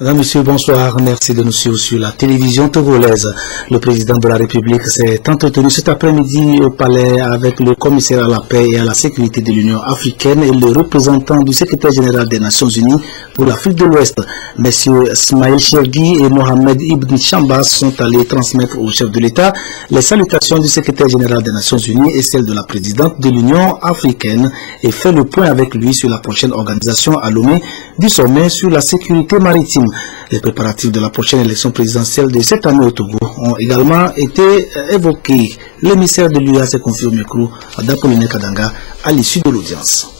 Mesdames, Messieurs, bonsoir. Merci de nous suivre sur la télévision togolaise. Le président de la République s'est entretenu cet après-midi au palais avec le commissaire à la paix et à la sécurité de l'Union africaine et le représentant du secrétaire général des Nations Unies pour l'Afrique de l'Ouest. Messieurs Smaïl Chergui et Mohamed Ibn Chambas sont allés transmettre au chef de l'État les salutations du secrétaire général des Nations Unies et celles de la présidente de l'Union africaine et fait le point avec lui sur la prochaine organisation à Lomé du sommet sur la sécurité maritime. Les préparatifs de la prochaine élection présidentielle de cette année au Togo ont également été évoqués. L'émissaire de l'UA s'est confié au micro d'Apolline Kadanga à l'issue de l'audience.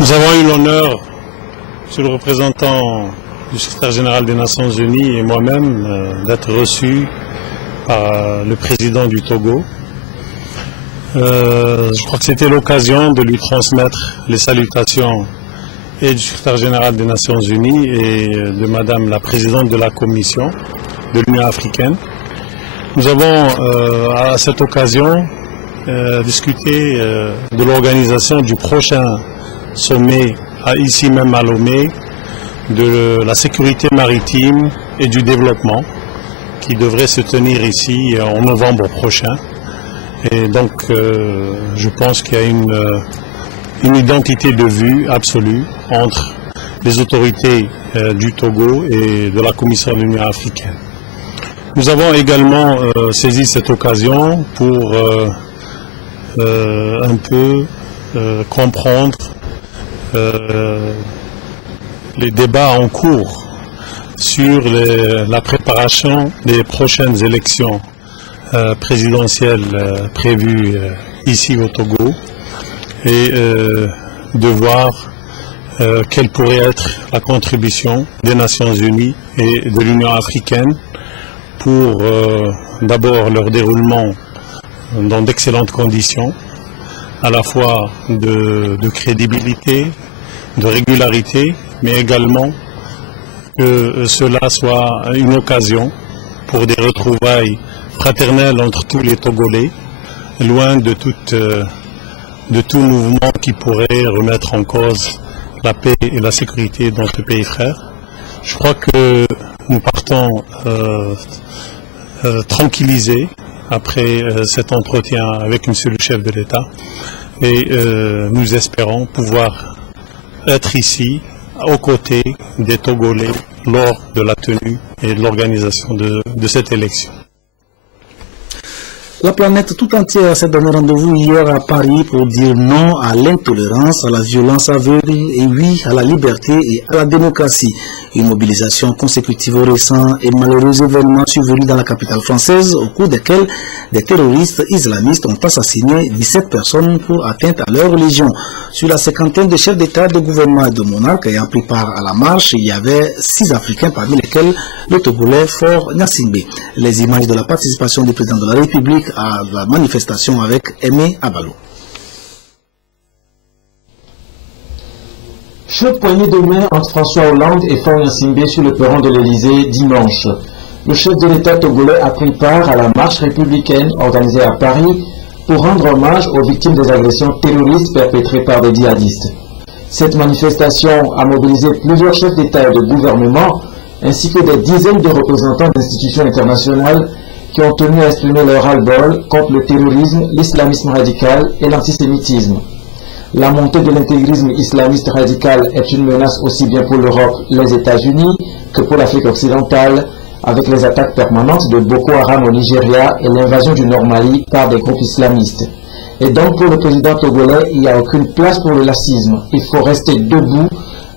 Nous avons eu l'honneur, sur le représentant du secrétaire général des Nations Unies et moi-même, d'être reçus par le président du Togo. Je crois que c'était l'occasion de lui transmettre les salutations et du secrétaire général des Nations Unies et de Madame la présidente de la Commission de l'Union africaine. Nous avons à cette occasion discuté de l'organisation du prochain sommet ici même à Lomé de la sécurité maritime et du développement qui devrait se tenir ici en novembre prochain. Et donc je pense qu'il y a une identité de vue absolue entre les autorités du Togo et de la Commission de l'Union africaine. Nous avons également saisi cette occasion pour un peu comprendre les débats en cours sur la préparation des prochaines élections présidentielles prévues ici au Togo et de voir quelle pourrait être la contribution des Nations Unies et de l'Union africaine pour d'abord leur déroulement dans d'excellentes conditions, à la fois de crédibilité, de régularité, mais également que cela soit une occasion pour des retrouvailles fraternelles entre tous les Togolais, loin de tout mouvement qui pourrait remettre en cause la paix et la sécurité dans ce pays frère. Je crois que nous partons tranquillisés après cet entretien avec monsieur le chef de l'État et nous espérons pouvoir être ici aux côtés des Togolais lors de la tenue et de l'organisation de cette élection. La planète tout entière s'est donné rendez-vous hier à Paris pour dire non à l'intolérance, à la violence aveugle et oui à la liberté et à la démocratie. Une mobilisation consécutive aux récents et malheureux événements survenus dans la capitale française au cours desquels des terroristes islamistes ont assassiné 17 personnes pour atteinte à leur religion. Sur la cinquantaine de chefs d'État, de gouvernement et de monarques ayant pris part à la marche, il y avait 6 Africains parmi lesquels le Togolais Faure Gnassingbé. Les images de la participation du président de la République à la manifestation avec Aimé Abalo. Chaude poignée de main entre François Hollande et Faure Gnassingbé sur le perron de l'Élysée dimanche. Le chef de l'État togolais a pris part à la marche républicaine organisée à Paris pour rendre hommage aux victimes des agressions terroristes perpétrées par des djihadistes. Cette manifestation a mobilisé plusieurs chefs d'État et de gouvernement ainsi que des dizaines de représentants d'institutions internationales qui ont tenu à exprimer leur ras-le-bol contre le terrorisme, l'islamisme radical et l'antisémitisme. La montée de l'intégrisme islamiste radical est une menace aussi bien pour l'Europe, les États-Unis que pour l'Afrique occidentale, avec les attaques permanentes de Boko Haram au Nigeria et l'invasion du Nord Mali par des groupes islamistes. Et donc pour le président togolais, il n'y a aucune place pour le lacisme. Il faut rester debout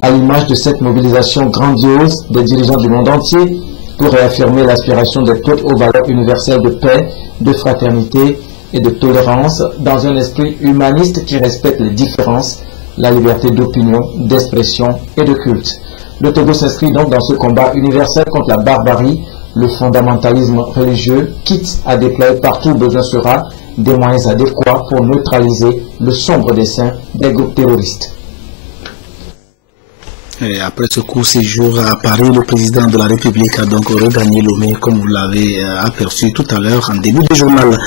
à l'image de cette mobilisation grandiose des dirigeants du monde entier pour réaffirmer l'aspiration des peuples aux valeurs universelles de paix, de fraternité et de tolérance dans un esprit humaniste qui respecte les différences, la liberté d'opinion, d'expression et de culte. Le Togo s'inscrit donc dans ce combat universel contre la barbarie, le fondamentalisme religieux, quitte à déployer partout où besoin sera des moyens adéquats pour neutraliser le sombre dessein des groupes terroristes. Et après ce court séjour à Paris, le président de la République a donc regagné Lomé, comme vous l'avez aperçu tout à l'heure en début de journal.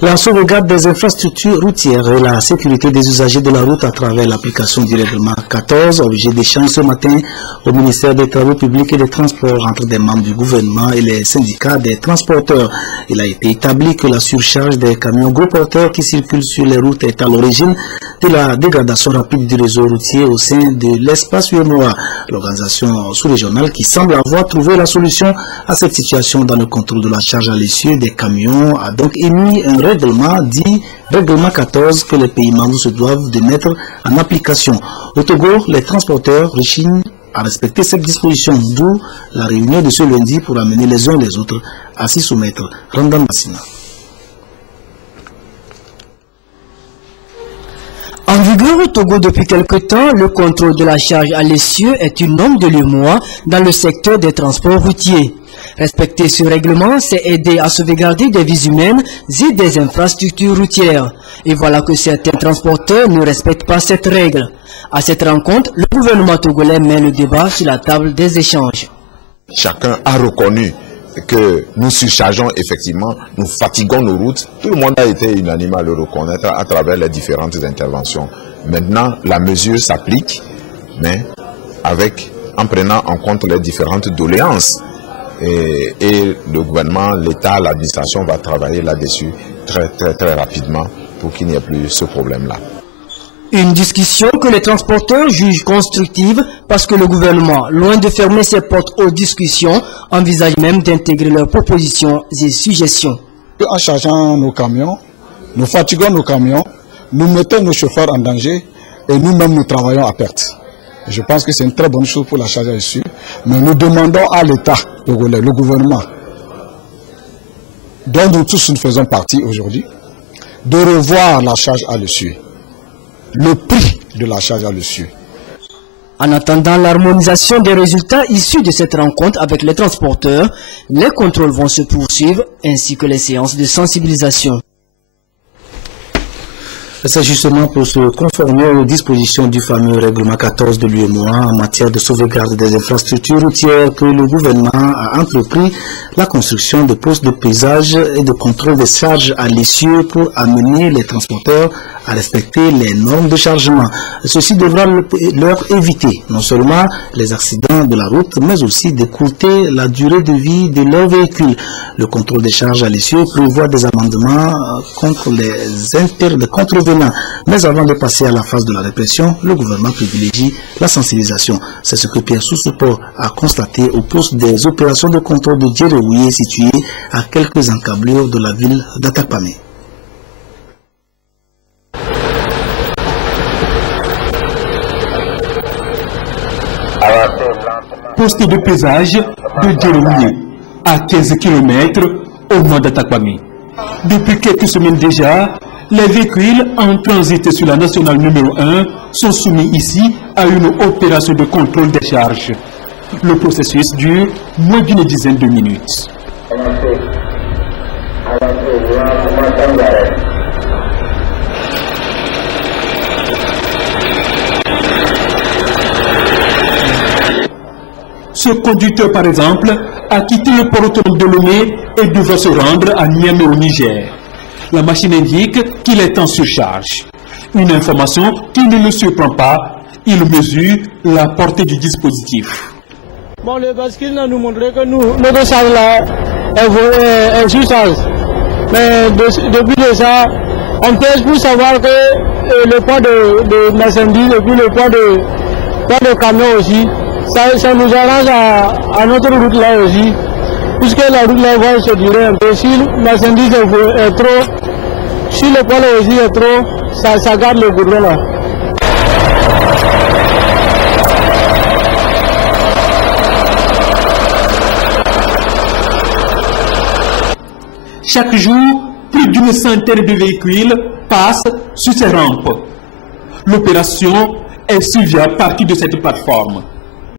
La sauvegarde des infrastructures routières et la sécurité des usagers de la route à travers l'application du règlement 14, objet d'échange ce matin au ministère des Travaux publics et des Transports entre des membres du gouvernement et les syndicats des transporteurs. Il a été établi que la surcharge des camions gros porteurs qui circulent sur les routes est à l'origine de la dégradation rapide du réseau routier au sein de l'espace UEMOA. L'organisation sous-régionale qui semble avoir trouvé la solution à cette situation dans le contrôle de la charge à l'essieu des camions a donc émis un règlement dit règlement 14 que les pays membres se doivent de mettre en application. Au Togo, les transporteurs rechignent à respecter cette disposition, d'où la réunion de ce lundi pour amener les uns les autres à s'y soumettre. Randan Massina. En vigueur au Togo depuis quelque temps, le contrôle de la charge à l'essieu est une norme de l'UEMOA dans le secteur des transports routiers. Respecter ce règlement, c'est aider à sauvegarder des vies humaines et des infrastructures routières. Et voilà que certains transporteurs ne respectent pas cette règle. À cette rencontre, le gouvernement togolais met le débat sur la table des échanges. Chacun a reconnu que nous surchargeons effectivement, nous fatiguons nos routes. Tout le monde a été unanime à le reconnaître à travers les différentes interventions. Maintenant, la mesure s'applique, mais en prenant en compte les différentes doléances. Et le gouvernement, l'État, l'administration va travailler là-dessus très rapidement pour qu'il n'y ait plus ce problème-là. Une discussion que les transporteurs jugent constructive parce que le gouvernement, loin de fermer ses portes aux discussions, envisage même d'intégrer leurs propositions et suggestions. En chargeant nos camions, nous fatiguons nos camions, nous mettons nos chauffeurs en danger et nous-mêmes nous travaillons à perte. Je pense que c'est une très bonne chose pour la charge à l'essieu, mais nous demandons à l'État togolais, le gouvernement, dont nous tous nous faisons partie aujourd'hui, de revoir la charge à l'essieu. Le prix de la charge à l'essieu. En attendant l'harmonisation des résultats issus de cette rencontre avec les transporteurs, les contrôles vont se poursuivre ainsi que les séances de sensibilisation. C'est justement pour se conformer aux dispositions du fameux règlement 14 de l'UEMOA en matière de sauvegarde des infrastructures routières que le gouvernement a entrepris la construction de postes de paysage et de contrôle des charges à l'essieu pour amener les transporteurs à respecter les normes de chargement. Ceci devra leur éviter non seulement les accidents de la route, mais aussi d'écourter la durée de vie de leur véhicule. Le contrôle des charges à l'essieu prévoit des amendements contre les contrevenants. Mais avant de passer à la phase de la répression, le gouvernement privilégie la sensibilisation. C'est ce que Pierre Soussoupo a constaté au poste des opérations de contrôle de Djereouye, situé à quelques encablures de la ville d'Atakpamé. Poste de pesage de Djereouye, à 15 km au nord d'Atakpamé. Depuis quelques semaines déjà, les véhicules en transit sur la nationale numéro 1 sont soumis ici à une opération de contrôle des charges. Le processus dure moins d'une dizaine de minutes. Ce conducteur, par exemple, a quitté le port autonome de Lomé et devra se rendre à Niamey au Niger. La machine indique qu'il est en surcharge. Une information qui ne le surprend pas. Il mesure la portée du dispositif. Bon, le bascule nous montre que notre charge là est surcharge. Mais depuis déjà, on pèse pour savoir que le poids de marchandises et puis le poids de camion aussi, ça nous arrange à notre route là aussi. Puisque la route là va se durer un peu. Si la marchandise est trop, si le poids là aussi est trop, ça garde le goudron là. Chaque jour, plus d'une centaine de véhicules passent sur ces rampes. L'opération est suivie à partir de cette plateforme.